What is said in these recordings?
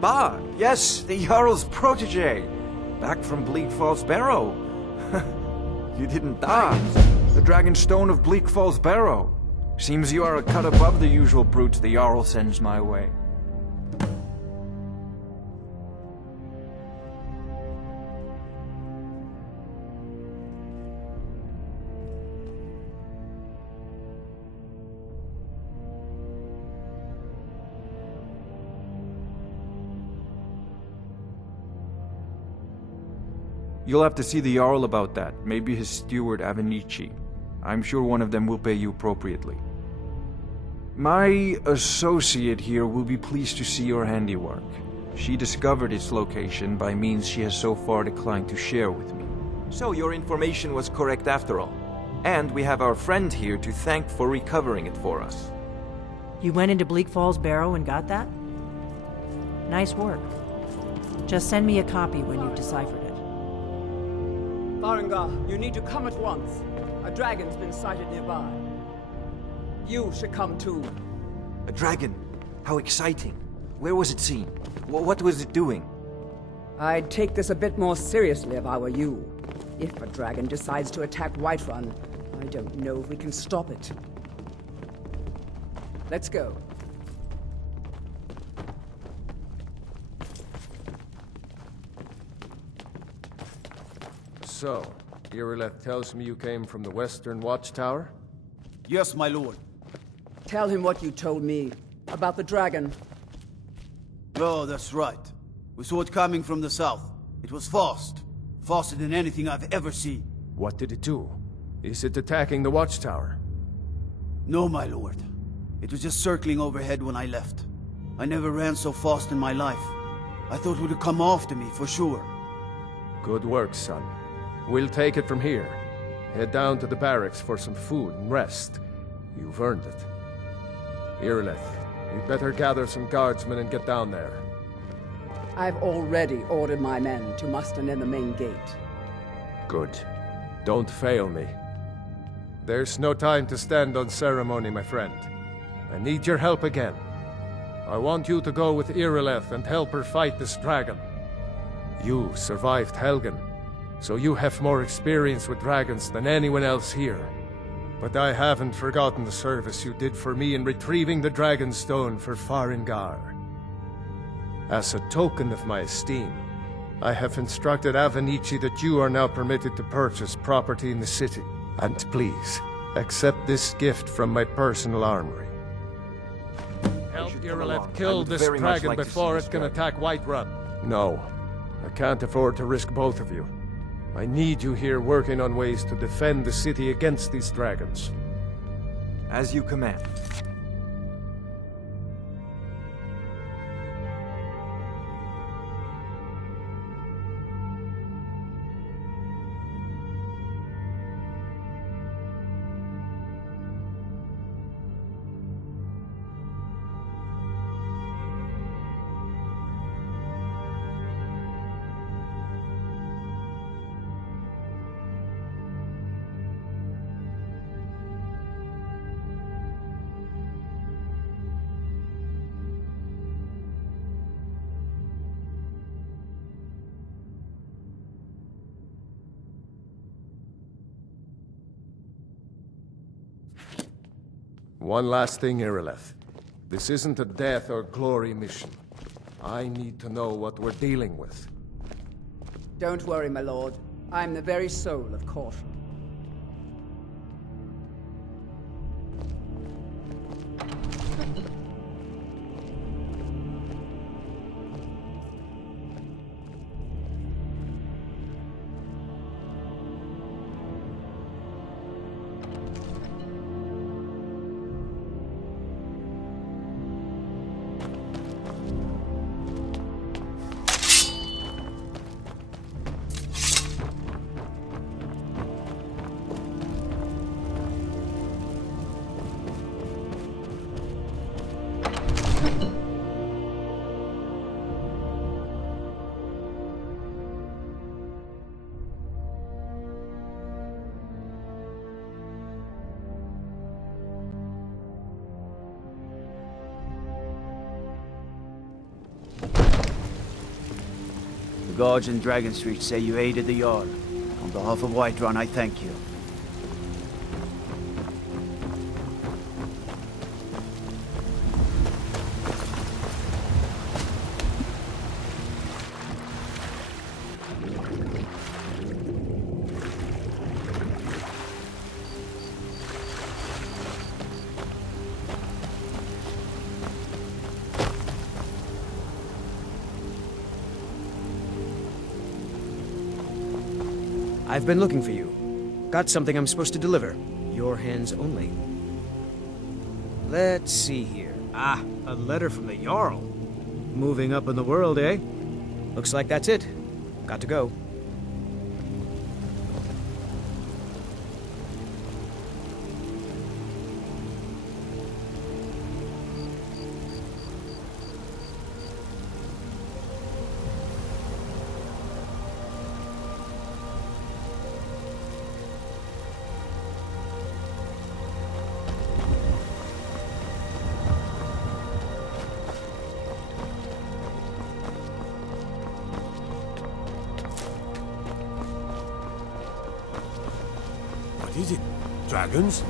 Bah, yes, the Jarl's protege. Back from Bleak Falls Barrow. You didn't die. The Dragon Stone of Bleak Falls Barrow. Seems you are a cut above the usual brutes the Jarl sends my way. You'll have to see the Jarl about that. Maybe his steward Avenici. I'm sure one of them will pay you appropriately. My associate here will be pleased to see your handiwork. She discovered its location by means she has so far declined to share with me. So your information was correct after all. And we have our friend here to thank for recovering it for us. You went into Bleak Falls Barrow and got that? Nice work. Just send me a copy when you've deciphered it. Farengar, you need to come at once. A dragon's been sighted nearby. You should come too. A dragon? How exciting. Where was it seen? What was it doing? I'd take this a bit more seriously if I were you. If a dragon decides to attack Whiterun, I don't know if we can stop it. Let's go. So, Irileth tells me you came from the Western Watchtower? Yes, my lord. Tell him what you told me about the dragon. Oh, that's right. We saw it coming from the south. It was fast. Faster than anything I've ever seen. What did it do? Is it attacking the Watchtower? No, my lord. It was just circling overhead when I left. I never ran so fast in my life. I thought it would come after me, for sure. Good work, son. We'll take it from here. Head down to the barracks for some food and rest. You've earned it. Irileth, you'd better gather some guardsmen and get down there. I've already ordered my men to muster near the main gate. Good. Don't fail me. There's no time to stand on ceremony, my friend. I need your help again. I want you to go with Irileth and help her fight this dragon. You survived Helgen, so you have more experience with dragons than anyone else here. But I haven't forgotten the service you did for me in retrieving the Dragon Stone for Farengar. As a token of my esteem, I have instructed Avenici that you are now permitted to purchase property in the city. And please, accept this gift from my personal armory. Help Irileth kill this dragon before it can attack Whiterun. No, I can't afford to risk both of you. I need you here working on ways to defend the city against these dragons. As you command. One last thing, Irileth. This isn't a death or glory mission. I need to know what we're dealing with. Don't worry, my lord. I'm the very soul of caution. guards in Dragon Street say you aided the Jarl. On behalf of Whiterun, I thank you. I've been looking for you. Got something I'm supposed to deliver. Your hands only. Let's see here. Ah, a letter from the Jarl. Moving up in the world, eh? Looks like that's it. Got to go. What is it? Dragons?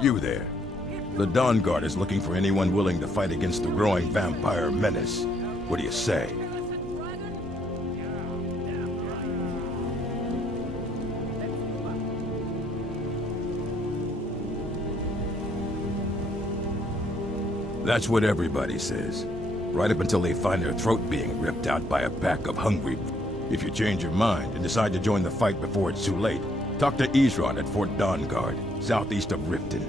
You there. The Dawn Guard is looking for anyone willing to fight against the growing vampire menace. What do you say? That's what everybody says. Right up until they find their throat being ripped out by a pack of hungry... If you change your mind and decide to join the fight before it's too late, talk to Isran at Fort Dawnguard, southeast of Riften.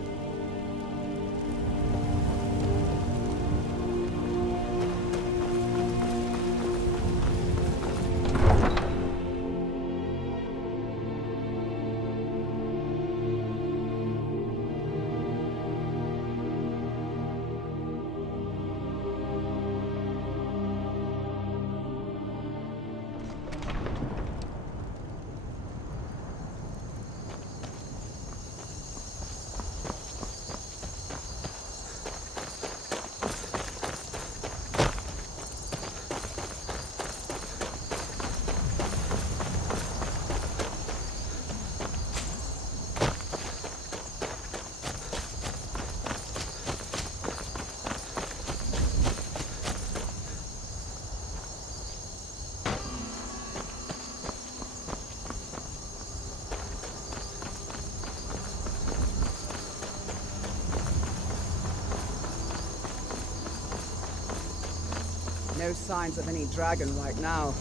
No signs of any dragon right now,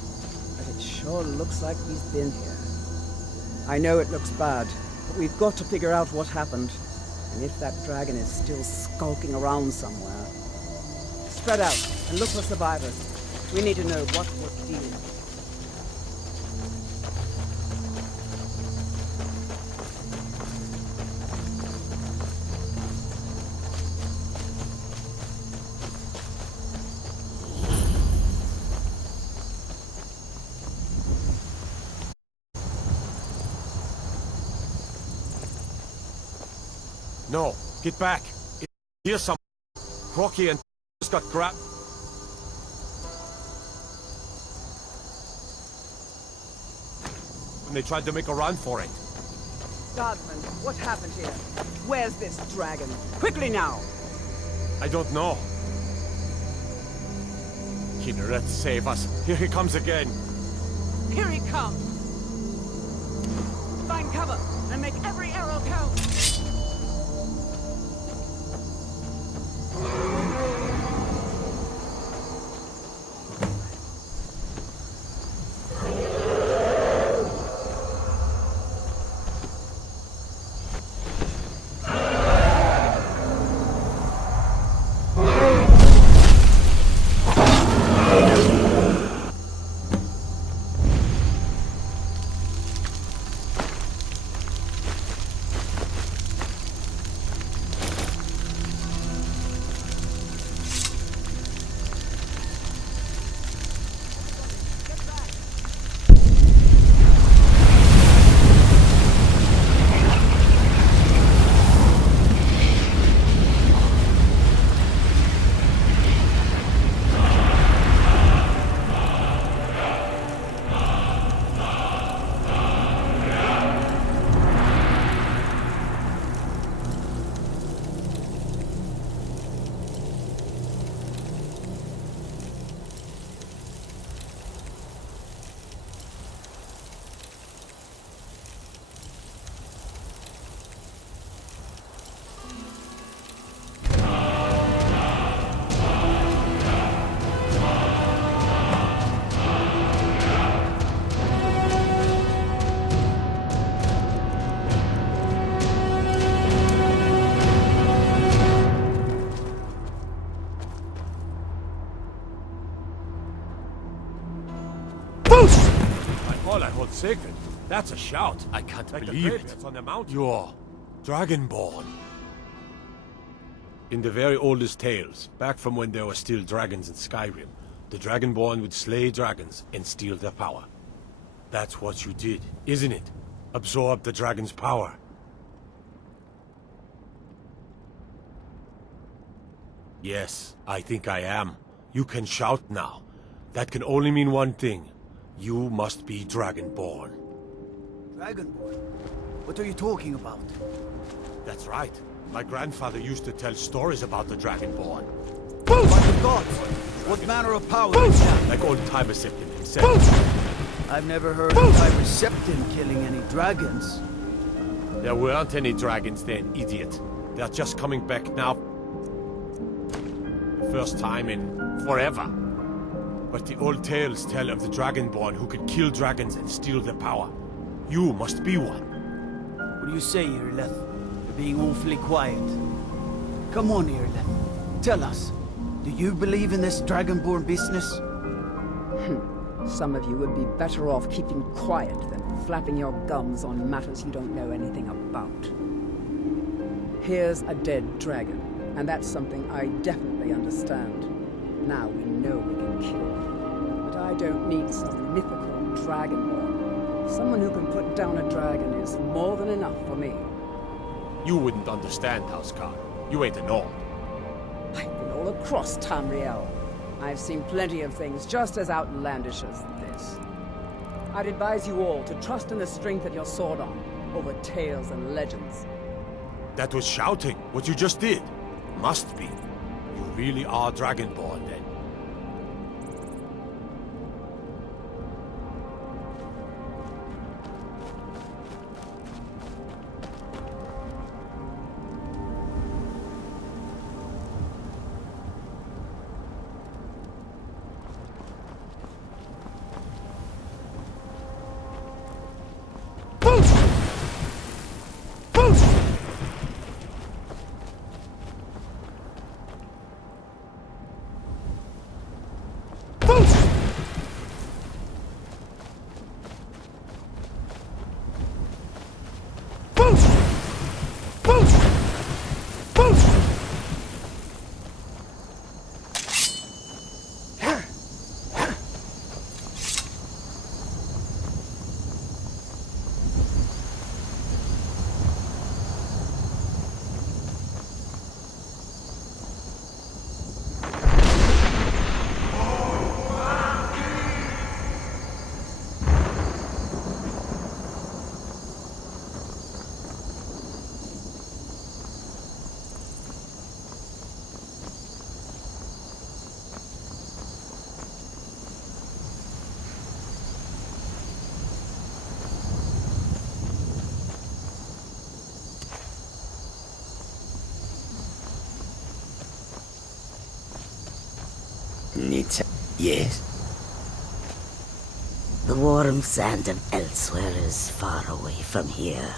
but it sure looks like he's been here. I know it looks bad, but we've got to figure out what happened, and if that dragon is still skulking around somewhere. Spread out and look for survivors. We need to know what we're dealing with. No, get back. Here's some... Crocky and just got grabbed. When they tried to make a run for it. Guardsman, what happened here? Where's this dragon? Quickly now! I don't know. Kinneret, save us. Here he comes again. Here he comes! Find cover and make every arrow count! By all I hold sacred, that's a shout. I can't Like the believe it. graveyards on the mountain. You're Dragonborn. In the very oldest tales, back from when there were still dragons in Skyrim, the Dragonborn would slay dragons and steal their power. That's what you did, isn't it? Absorb the dragon's power. Yes, I think I am. You can shout now. That can only mean one thing. You must be Dragonborn. Dragonborn? What are you talking about? That's right. My grandfather used to tell stories about the Dragonborn. By the gods! What manner of power is that? Like old Tiber Septim himself. I've never heard of Tiber Septim killing any dragons. There weren't any dragons then, idiot. They're just coming back now. First time in forever. But the old tales tell of the Dragonborn who could kill dragons and steal their power. You must be one. What do you say, Irileth? You're being awfully quiet. Come on, Irileth. Tell us. Do you believe in this Dragonborn business? Some of you would be better off keeping quiet than flapping your gums on matters you don't know anything about. Here's a dead dragon, and that's something I definitely understand. Now we know we can kill. But I don't need some mythical dragonborn. Someone who can put down a dragon is more than enough for me. You wouldn't understand, Housecar. You ain't a gnome. I've been all across Tamriel. I've seen plenty of things just as outlandish as this. I'd advise you all to trust in the strength of your sword arm over tales and legends. That was shouting, what you just did. Must be. You really are Dragonborn, then. Yes? The warm sand of elsewhere is far away from here.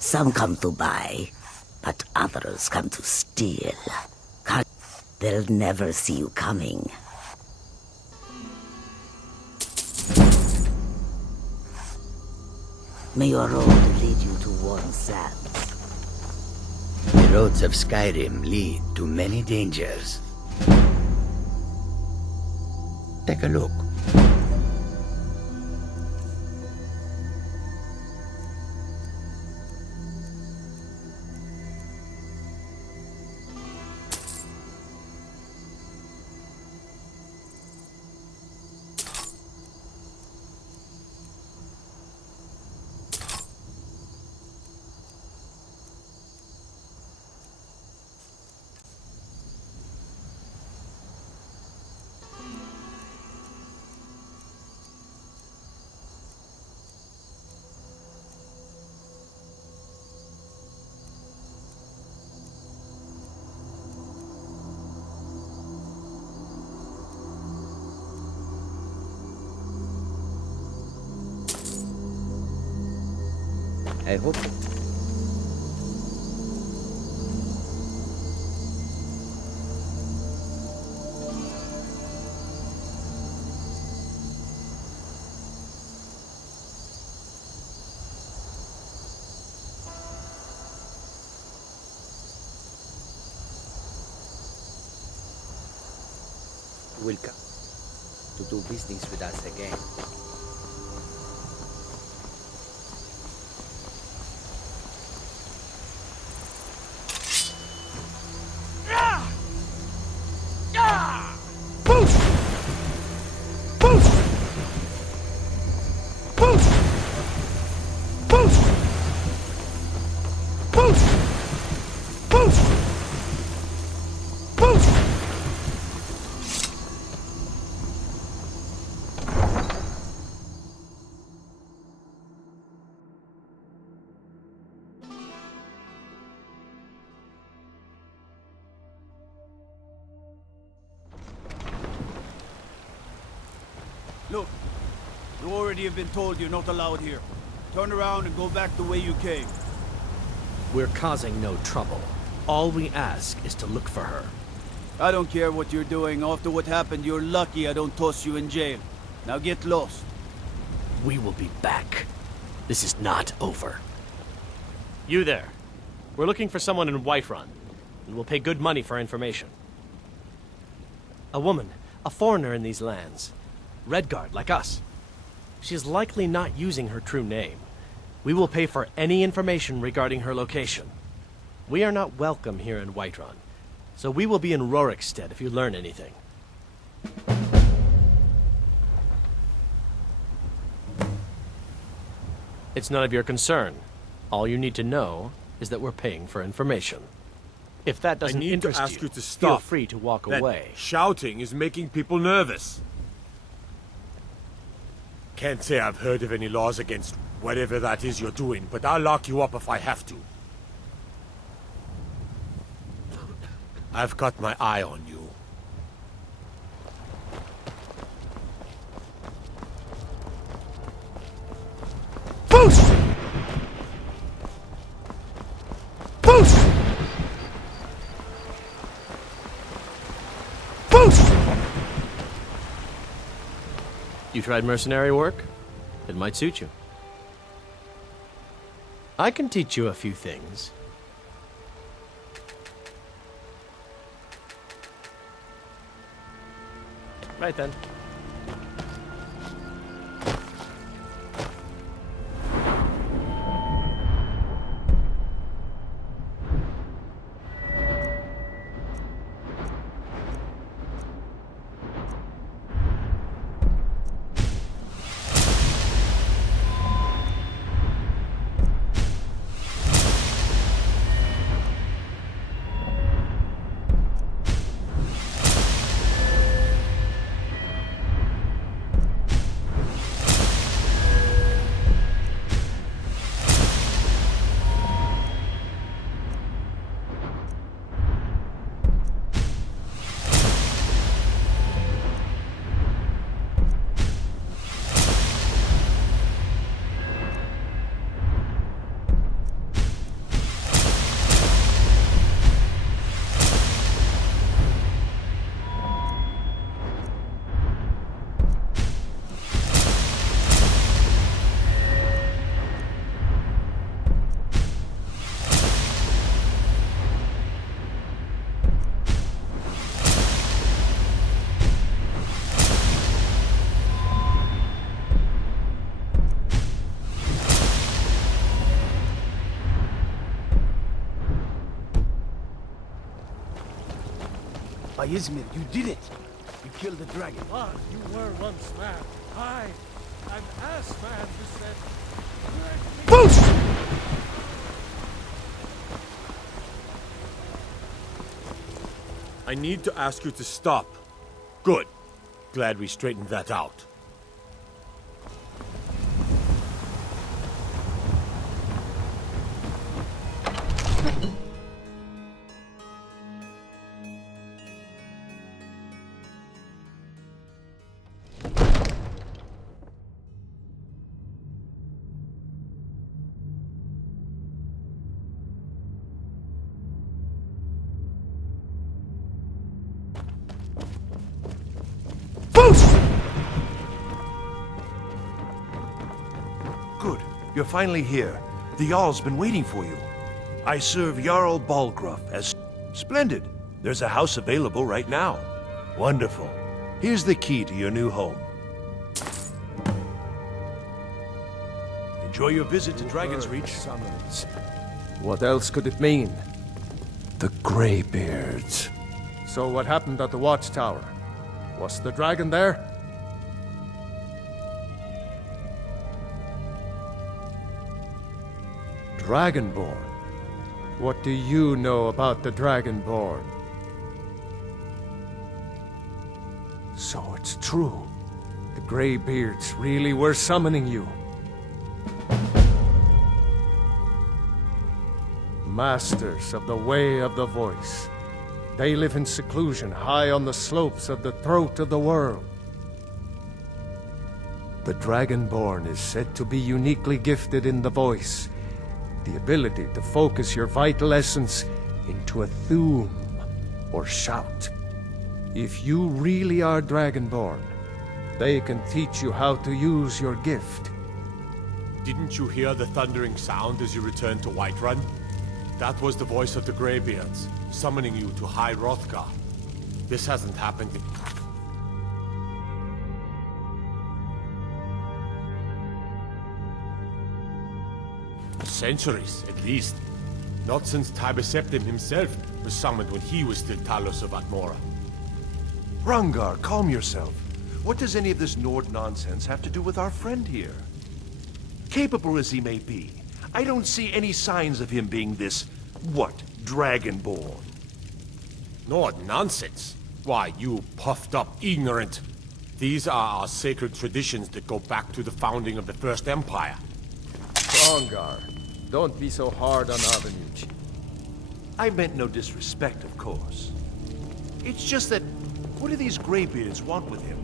Some come to buy, but others come to steal. They'll never see you coming. May your road lead you to warm sands. The roads of Skyrim lead to many dangers. Take a look. I hope. will come to do business with us again. Look, you already have been told you're not allowed here. Turn around and go back the way you came. We're causing no trouble. All we ask is to look for her. I don't care what you're doing. After what happened, you're lucky I don't toss you in jail. Now get lost. We will be back. This is not over. You there. We're looking for someone in Whiterun, and we'll pay good money for information. A woman, a foreigner in these lands. Redguard, like us. She is likely not using her true name. We will pay for any information regarding her location. We are not welcome here in Whiterun, so we will be in Rorikstead if you learn anything. It's none of your concern. All you need to know is that we're paying for information. If that doesn't I need interest to ask you to feel stop. free to walk That away. shouting is making people nervous. Can't say I've heard of any laws against whatever that is you're doing, but I'll lock you up if I have to. I've got my eye on you. You tried mercenary work? It might suit you. I can teach you a few things. Right then. Izmir, you did it! You killed the dragon. Ah, you were once man. I'm ass man who said... I need to ask you to stop. Good. Glad we straightened that out. Good. You're finally here. The Jarl's been waiting for you. I serve Jarl Balgruff as... Splendid. There's a house available right now. Wonderful. Here's the key to your new home. Enjoy your visit to Dragon's Reach. Summons. What else could it mean? The Greybeards. So what happened at the Watchtower? Was the dragon there? Dragonborn? What do you know about the Dragonborn? So it's true. The Greybeards really were summoning you. Masters of the Way of the Voice. They live in seclusion high on the slopes of the throat of the world. The Dragonborn is said to be uniquely gifted in the voice, the ability to focus your vital essence into a thum, or shout. If you really are Dragonborn, they can teach you how to use your gift. Didn't you hear the thundering sound as you returned to Whiterun? That was the voice of the Greybeards, summoning you to High Hrothgar. This hasn't happened in... centuries, at least. Not since Tiber Septim himself was summoned when he was still Talos of Atmora. Hrongar, calm yourself. What does any of this Nord nonsense have to do with our friend here? Capable as he may be, I don't see any signs of him being this, what, Dragonborn? Nord nonsense? Why, you puffed up ignorant. These are our sacred traditions that go back to the founding of the First Empire. Hrongar, don't be so hard on Avenucci. I meant no disrespect, of course. It's just that, what do these Greybeards want with him?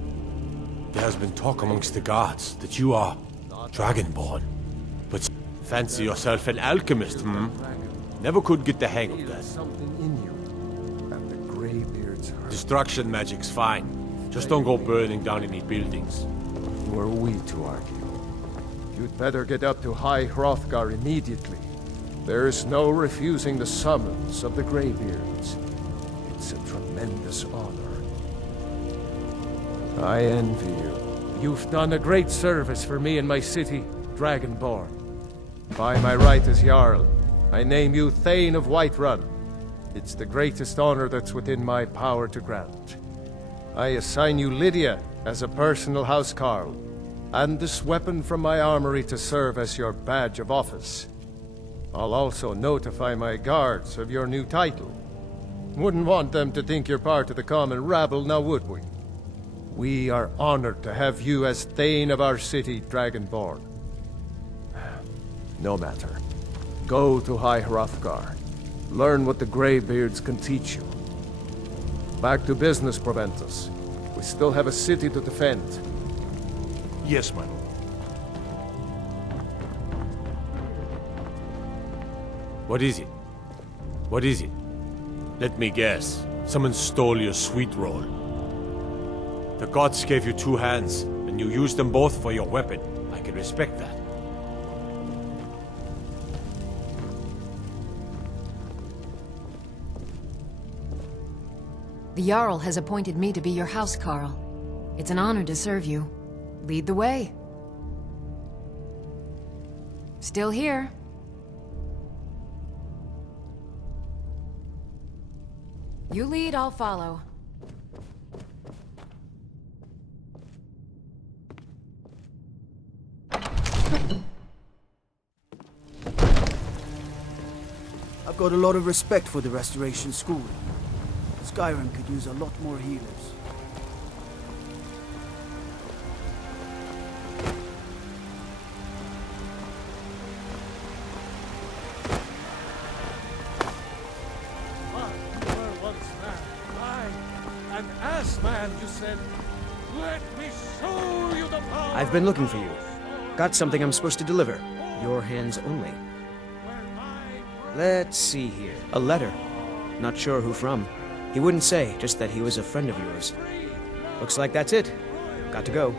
There has been talk amongst the gods that you are Dragonborn. But fancy yourself an alchemist, hmm? Never could get the hang of that. Something in you that the Greybeards heard. Destruction magic's fine. Just don't go burning down any buildings. Who are we to argue? You'd better get up to High Hrothgar immediately. There's no refusing the summons of the Greybeards. It's a tremendous honor. I envy you. You've done a great service for me and my city, Dragonborn. By my right as Jarl, I name you Thane of Whiterun. It's the greatest honor that's within my power to grant. I assign you Lydia as a personal housecarl, and this weapon from my armory to serve as your badge of office. I'll also notify my guards of your new title. Wouldn't want them to think you're part of the common rabble, now would we? We are honored to have you as Thane of our city, Dragonborn. No matter. Go to High Hrothgar. Learn what the Greybeards can teach you. Back to business, Proventus. We still have a city to defend. Yes, my lord. What is it? What is it? Let me guess. Someone stole your sweet roll. The gods gave you two hands, and you used them both for your weapon. I can respect that. The Jarl has appointed me to be your housecarl. It's an honor to serve you. Lead the way. Still here. You lead, I'll follow. I've got a lot of respect for the Restoration School. Skyrim could use a lot more healers. I've been looking for you. Got something I'm supposed to deliver. Your hands only. Let's see here. A letter. Not sure who from. He wouldn't say, just that he was a friend of yours. Looks like that's it. Got to go.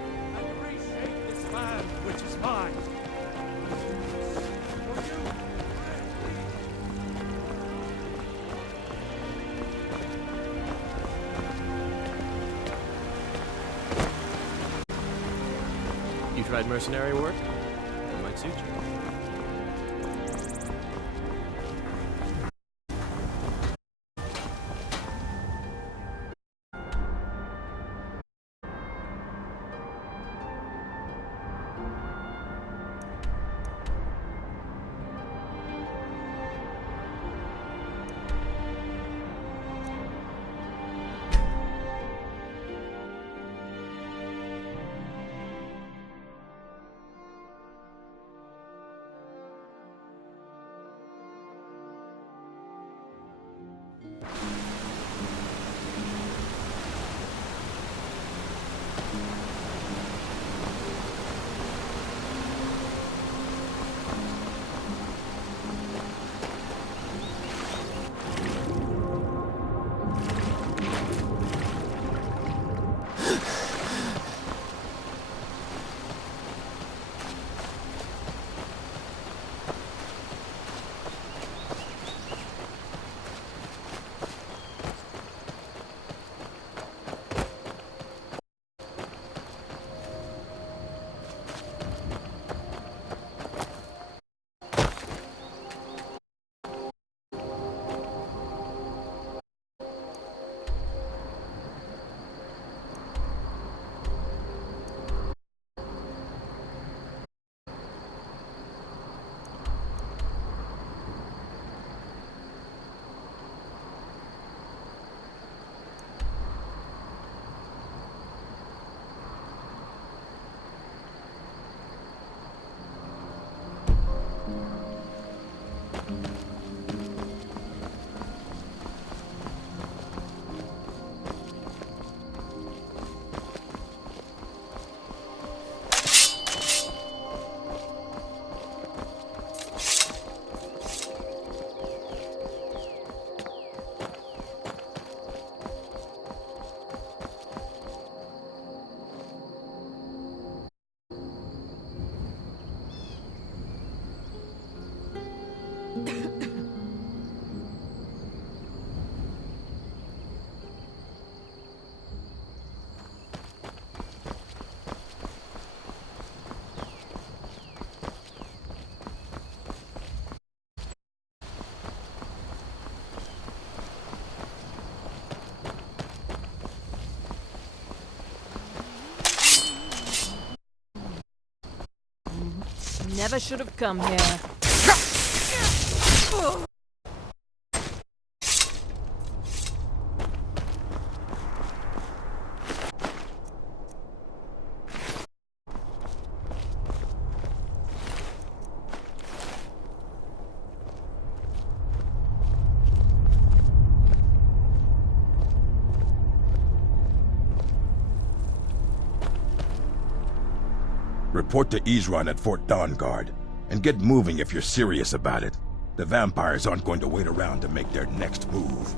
tried mercenary work? That might suit you. Never should have come here. Report to Isran at Fort Dawnguard, and get moving if you're serious about it. The vampires aren't going to wait around to make their next move.